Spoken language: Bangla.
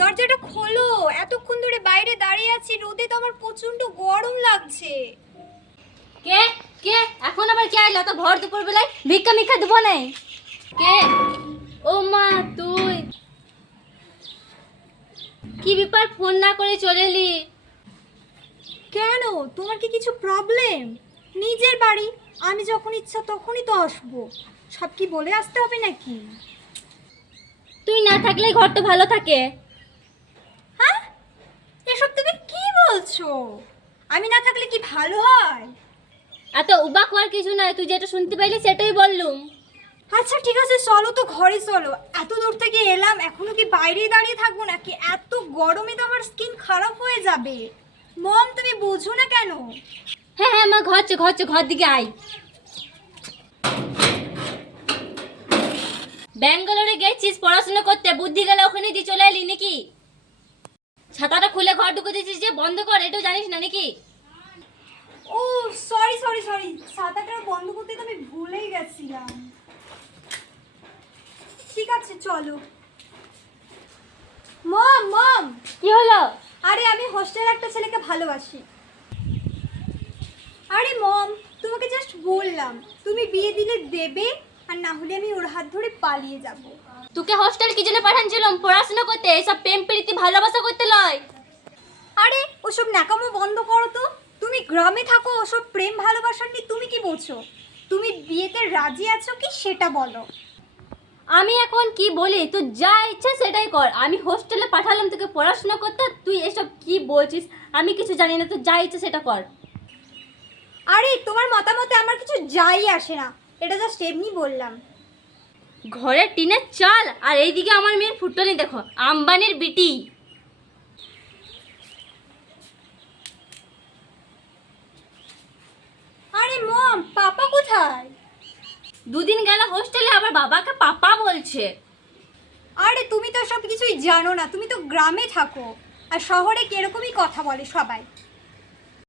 দরজাটা খোলো। এতক্ষণ ধরে বাইরে দাঁড়িয়ে আছি রোদে তো আমার প্রচণ্ড গরম লাগছে। কে? কে? এখন আবার কে আইলো? তো ভর দুপুর বেলায়? ভিক্ষা মিক্ষা দেবো নাই? কে? ও মা তুই। কি ব্যাপার? ফোন না করে চলে এলি? কেন? তোমার কি কিছু প্রবলেম নিজের বাড়ি। আমি যখন ইচ্ছা তখনই তো আসব। সব কি বলে আসতে হবে নাকি? তুই না থাকলে ঘর তো ভালো থাকে। বলছো? আমি না থাকলে কি ভালো হয়? এত উবাক হওয়ার কিছু নয় তুই যেটা শুনতে পাইলি সেটাই বললুম। আচ্ছা ঠিক আছে চলো তো ঘরে চলো। এত দূর থেকে এলাম এখনও কি বাইরেই দাঁড়িয়ে থাকব নাকি? এত গরমে তো আমার স্কিন খারাপ হয়ে যাবে। মম তুমি বোঝো না কেন? হ্যাঁ হ্যাঁ মা ঘর ঘর ঘর দিকে আয়। ব্যাঙ্গালোরে গেছিস পড়াশোনা করতে? বুদ্ধি গেলে ওখানে দিয়ে চলে এলি নাকি? ছাতাটা খুলে ঘর ঢুকে দিয়েছিস যে? বন্ধ কর এটাও জানিস না নাকি? ও সরি সরি সরি ছাতাটা বন্ধ করতে তো আমি ভুলেই গেছিলাম। ঠিক আছে চলো। মম মম। কি হলো? আরে আমি হোস্টেলের একটা ছেলেকে ভালোবাসি। আরে মম তোমাকে জাস্ট বললাম। তুমি বিয়ে দিলে দেবে আর না হলে আমি ওর হাত ধরে পালিয়ে যাব। তোকে হোস্টেল কি জন্য পাঠানছিলাম? পড়াশোনা করতে? এসব প্রেম প্রীতি ভালোবাসা করতে লয়। আরে ওসব ন্যাকামো বন্ধ করো তো। তুমি গ্রামে থাকো ওসব প্রেম ভালোবাসার নিয়ে তুমি কি বোঝো তুমি বিয়েতে রাজি আছো কি সেটা বলো। আমি এখন কি বলি? তুই যা ইচ্ছা সেটাই কর। আমি হোস্টেলে পাঠালাম তোকে পড়াশোনা করতে তুই এসব কি বলছিস? আমি কিছু জানি না তুই যা ইচ্ছা সেটা কর। আরে তোমার মতামতে আমার কিছু যাই আসে না। এটা জাস্ট এমনি বললাম। ঘরের টিনের চাল আর এইদিকে আমার মেয়ের ফুটনি দেখো আম্বানির বিটি। আরে মম পাপা কোথায়? দুদিন গেল হোস্টেলে আবার বাবাকে পাপা বলছে। আরে তুমি তো সব কিছুই জানো না তুমি তো গ্রামে থাকো আর শহরে কিরকমই কথা বলে সবাই?